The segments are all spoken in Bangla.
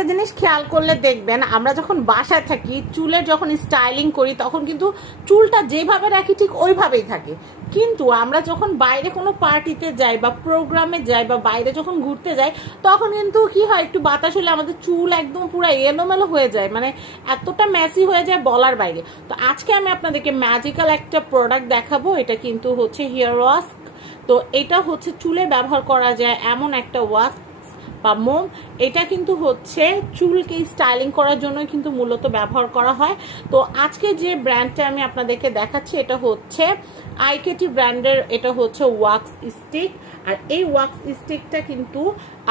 একটা জিনিস খেয়াল করলে দেখবেন, আমরা যখন বাসায় থাকি চুলের যখন স্টাইলিং করি তখন কিন্তু চুলটা যেভাবে রাখি ঠিক ওইভাবেই থাকে, কিন্তু আমরা যখন বাইরে কোনো পার্টিতে যাই বা প্রোগ্রামে যাই বা বাইরে যখন ঘুরতে যাই তখন কিন্তু কি হয়, একটু বাতাস হলে আমাদের চুল একদম পুরো এলোমেলো হয়ে যায়, মানে এতটা মেসি হয়ে যায় বলার বাইরে। তো আজকে আমি আপনাদেরকে ম্যাজিক্যাল একটা প্রোডাক্ট দেখাবো, এটা কিন্তু হচ্ছে হেয়ার ওয়াস্ক। তো এটা হচ্ছে চুলে ব্যবহার করা যায় এমন একটা ওয়াস্ক বা মোম। এটা কিন্তু হচ্ছে চুলকে স্টাইলিং করার জন্য কিন্তু মূলত ব্যবহার করা হয়। তো আজকে যে ব্র্যান্ডটা আমি আপনাদেরকে দেখাচ্ছি এটা হচ্ছে আইকেটি ব্র্যান্ডের, এটা হচ্ছে ওয়াক্স স্টিক। আর এই ওয়াক্স স্টিকটা কিন্তু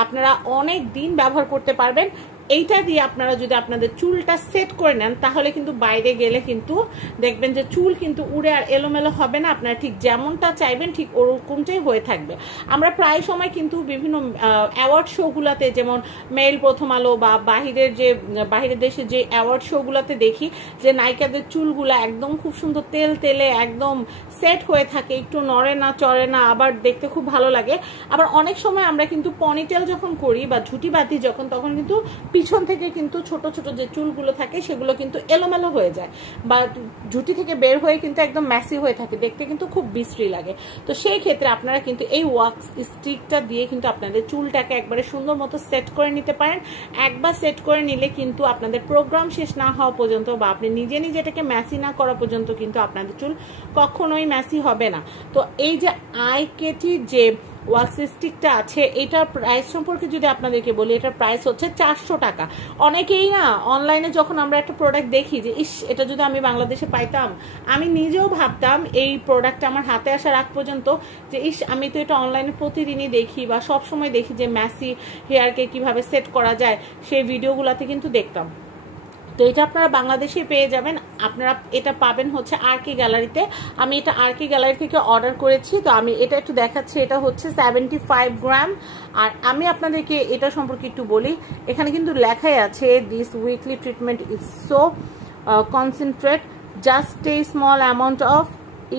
আপনারা অনেক দিন ব্যবহার করতে পারবেন। এইটা দিয়ে আপনারা যদি আপনাদের চুলটা সেট করে নেন তাহলে কিন্তু বাইরে গেলে কিন্তু দেখবেন যে চুল কিন্তু উড়ে আর এলোমেলো হবে না, আপনারা ঠিক যেমনটা চাইবেন ঠিক ওরকমটাই হয়ে থাকবে। আমরা প্রায় সময় কিন্তু বিভিন্ন অ্যাওয়ার্ড শোগুলোতে, যেমন মেল প্রথম আলো বা বাহিরের দেশে যে অ্যাওয়ার্ড শোগুলোতে দেখি যে নায়িকাদের চুলগুলো একদম খুব সুন্দর তেল তেলে একদম সেট হয়ে থাকে, একটু নড়ে না চড়ে না, আবার দেখতে খুব ভালো লাগে। আবার অনেক সময় আমরা কিন্তু পনিটেল যখন করি বা ঝুটি বাঁধি যখন, তখন কিন্তু পিছন থেকে কিন্তু ছোট ছোট যে চুলগুলো থাকে সেগুলো কিন্তু এলোমেলো হয়ে যায় বা ঝুটি থেকে বের হয়ে কিন্তু একদম ম্যাসি হয়ে থাকে, দেখতে কিন্তু খুব বিশ্রী লাগে। তো সেই ক্ষেত্রে আপনারা কিন্তু এই ওয়াক্স স্টিকটা দিয়ে কিন্তু আপনাদের চুলটাকে একবারে সুন্দর মতো সেট করে নিতে পারেন। একবার সেট করে নিলে কিন্তু আপনাদের প্রোগ্রাম শেষ না হওয়া পর্যন্ত বা আপনি নিজে নিজে এটাকে ম্যাসি না করা পর্যন্ত কিন্তু আপনাদের চুল কখনোই ম্যাসি হবে না। তো এই যে আইকেটি যে ওয়াক্স স্টিকটা আছে এটার প্রাইস সম্পর্কে যদি আপনাদেরকে বলি, এটার প্রাইস হচ্ছে 400 টাকা। অনেকেই না অনলাইনে যখন আমরা একটা প্রোডাক্ট দেখি যে ইস এটা যদি আমি বাংলাদেশে পাইতাম, আমি নিজেও ভাবতাম এই প্রোডাক্টটা আমার হাতে আসার আগ পর্যন্ত যে ইস আমি তো এটা অনলাইনে প্রতিদিনই দেখি বা সব সময় দেখি যে ম্যাসি হেয়ারকে কিভাবে সেট করা যায়, সেই ভিডিওগুলোতে কিন্তু দেখতাম। তো এটা আপনারা বাংলাদেশে পেয়ে যাবেন। আপনারা এটা পাবেন হচ্ছে আরকে গ্যালারিতে। আমি এটা আরকে গ্যালারি থেকে অর্ডার করেছি। তো আমি এটা একটু দেখাচ্ছি, এটা হচ্ছে 75 গ্রাম। আর আমি আপনাদেরকে এটা সম্পর্কে একটু বলি, এখানে কিন্তু লেখাই আছে this weekly treatment is so concentrate, just a small amount of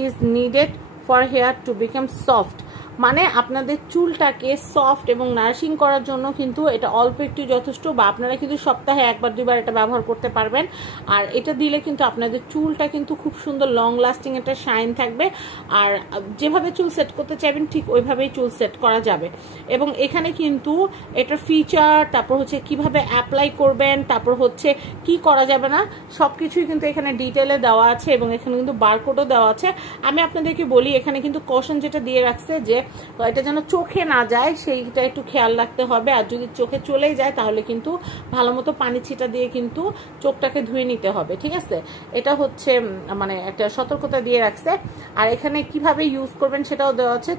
is needed for hair to become soft. মানে আপনাদের চুলটাকে সফট এবং নারিশিং করার জন্য কিন্তু এটা অল্প একটু যথেষ্ট, বা আপনারা কিন্তু সপ্তাহে একবার দুইবার এটা ব্যবহার করতে পারবেন। আর এটা দিলে কিন্তু আপনাদের চুলটা কিন্তু খুব সুন্দর লং লাস্টিং একটা শাইন থাকবে। আর যেভাবে চুল সেট করতে চাইবেন ঠিক ওইভাবেই চুল সেট করা যাবে। এবং এখানে কিন্তু এটার ফিচার, তারপর হচ্ছে কিভাবে অ্যাপ্লাই করবেন, তারপর হচ্ছে কি করা যাবে না, সবকিছুই কিন্তু এখানে ডিটেলে দেওয়া আছে এবং এখানে কিন্তু বারকোডও দেওয়া আছে। আমি আপনাদেরকে বলি এখানে কিন্তু কশন যেটা দিয়ে রাখছে যে এটা যেন চোখে না যায় সেইটা একটু খেয়াল রাখতে হবে। আর যদি চোখে চলেই যায় তাহলে কিন্তু ভালো মতো পানি ছিটা দিয়ে কিন্তু চোখটাকে ধুয়ে নিতে হবে, ঠিক আছে। এটা হচ্ছে মানে একটা সতর্কতা দিয়ে রাখছে। আর এখানে কিভাবে ইউজ করবেন সেটাও দেওয়া আছে।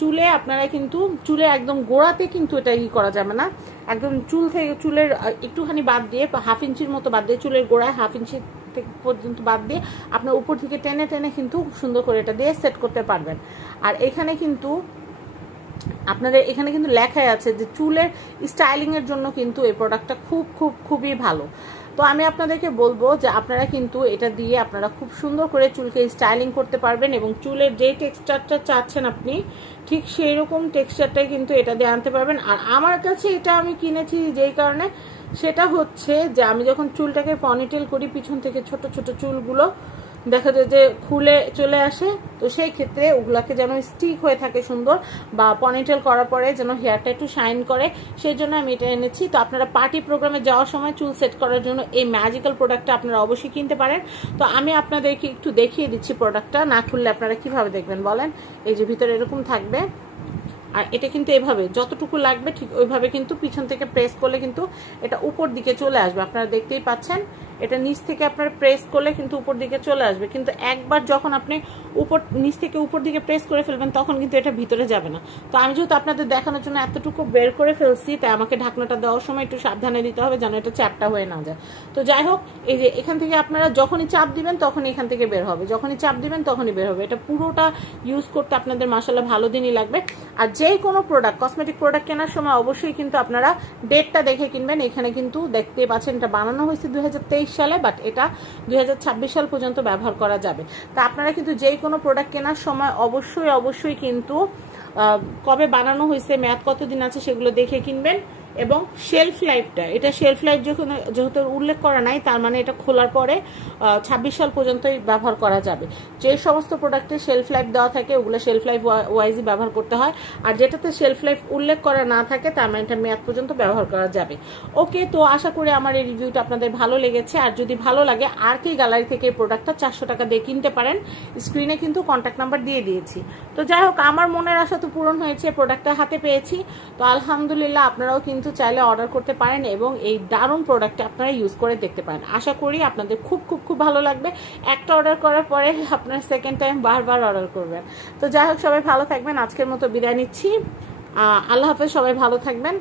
চুলে আপনারা কিন্তু চুলে একদম গোড়াতে কিন্তু এটা করা যাবে না, একদম চুল থেকে চুলের একটুখানি বাদ দিয়ে 1/2 ইঞ্চির মতো বাদ দিয়ে, চুলের গোড়ায় 1/2 ইঞ্চি পর্যন্ত বাদ দিয়ে আপনার উপর থেকে টেনে টেনে কিন্তু সুন্দর করে এটা দিয়ে সেট করতে পারবেন। আর এখানে কিন্তু আপনাদের এখানে কিন্তু লেখাই আছে যে চুলের স্টাইলিং এর জন্য কিন্তু এই প্রোডাক্টটা খুবই ভালো। তো আমি আপনাদেরকে বলবো যে আপনারা কিন্তু এটা দিয়ে আপনারা খুব সুন্দর করে চুলকে স্টাইলিং করতে পারবেন এবং চুলের যে টেক্সচারটা চাচ্ছেন আপনি ঠিক সেই রকম টেক্সচারটাই কিন্তু এটা দিয়ে আনতে পারবেন। আর আমার কাছে এটা আমি কিনেছি যেই কারণে, সেটা হচ্ছে যে আমি যখন চুলটাকে পনিটেল করি পিছন থেকে ছোট ছোট চুলগুলো দেখা যায় যে খুলে চলে আসে, তো সেই ক্ষেত্রে ওগুলাকে যেন স্টিক হয়ে থাকে সুন্দর, বা পনিটেল করার পরে যেন হেয়ারটা একটু শাইন করে, সেই জন্য আমি এটা এনেছি। তো আপনারা পার্টি প্রোগ্রামে যাওয়ার সময় চুল সেট করার জন্য এই ম্যাজিক্যাল প্রোডাক্টটা আপনারা অবশ্যই কিনতে পারেন। তো আমি আপনাদেরকে একটু দেখিয়ে দিচ্ছি প্রোডাক্টটা, না খুললে আপনারা কিভাবে দেখবেন বলেন। এই যে ভিতরে এরকম থাকবে, আর এটা কিন্তু এভাবে যতটুকু লাগবে ঠিক ওইভাবে কিন্তু পিছন থেকে প্রেস করলে কিন্তু এটা উপর দিকে চলে আসবে। আপনারা দেখতেই পাচ্ছেন এটা নিচ থেকে আপনারা প্রেস করলে কিন্তু উপর দিকে চলে আসবে, কিন্তু একবার যখন আপনি নিচ থেকে উপর দিকে প্রেস করে ফেলবেন তখন কিন্তু এটা ভিতরে যাবে না। তো আমি যেহেতু আপনাদের দেখানোর জন্য এতটুকু বের করে ফেলছি, তাই আমাকে ঢাকনাটা দেওয়ার সময় একটু সাবধানে দিতে হবে যেন এটা চ্যাপটা হয়ে না যায়। তো যাই হোক, এই যে এখান থেকে আপনারা যখনই চাপ দিবেন তখনই এখান থেকে বের হবে, যখনই চাপ দিবেন তখনই বের হবে। এটা পুরোটা ইউজ করতে আপনাদের মাশাআল্লাহ ভালো দিনই লাগবে। আর যে কোনো প্রোডাক্ট, কসমেটিক প্রোডাক্ট কেনার সময় অবশ্যই কিন্তু আপনারা ডেটটা দেখে কিনবেন। এখানে কিন্তু দেখতেই পাচ্ছেন এটা বানানো হয়েছে 2023 সালে, বাট এটা 2026 সাল পর্যন্ত ব্যবহার করা যাবে। তা আপনারা কিন্তু যে কোনো প্রোডাক্ট কেনার সময় অবশ্যই কিন্তু কবে বানানো হয়েছে, মেয়াদ কতদিন আছে সেগুলো দেখে কিনবেন। এবং শেলফ লাইফটা, এটা শেলফ লাইফ যেহেতু উল্লেখ করা নাই, তার মানে এটা খোলার পরে 26 সাল পর্যন্তই ব্যবহার করা যাবে। যে সমস্ত প্রোডাক্টে শেলফ লাইফ দেওয়া থাকে ওগুলো শেলফ লাইফ ওয়াইজই ব্যবহার করতে হয়, আর যেটাতে শেলফ লাইফ উল্লেখ করা না থাকে তার মানে এটা মেয়াদ পর্যন্ত ব্যবহার করা যাবে। ওকে, তো আশা করি আমার এই রিভিউটা আপনাদের ভালো লেগেছে। আর যদি ভালো লাগে RK গ্যালারি থেকে এই প্রোডাক্টটা 400 টাকা দিয়ে কিনতে পারেন। স্ক্রিনে কিন্তু কন্ট্যাক্ট নাম্বার দিয়ে দিয়েছি। তো যাই হোক, আমার মনের আশা তো পূরণ হয়েছে, প্রোডাক্টটা হাতে পেয়েছি। তো আলহামদুলিল্লাহ, আপনারাও কিন্তু চাইলে অর্ডার করতে পারেন এবং এই দারুণ প্রোডাক্টটা আপনারা ইউজ করে দেখতে পারেন। আশা করি আপনাদের খুব খুব খুব ভালো লাগবে। একটা অর্ডার করার পরে আপনার সেকেন্ড টাইম বারবার অর্ডার করবেন। তো যাই হোক, সবাই ভালো থাকবেন। আজকের মতো বিদায় নিচ্ছি। আল্লাহ হাফেজ, সবাই ভালো থাকবেন।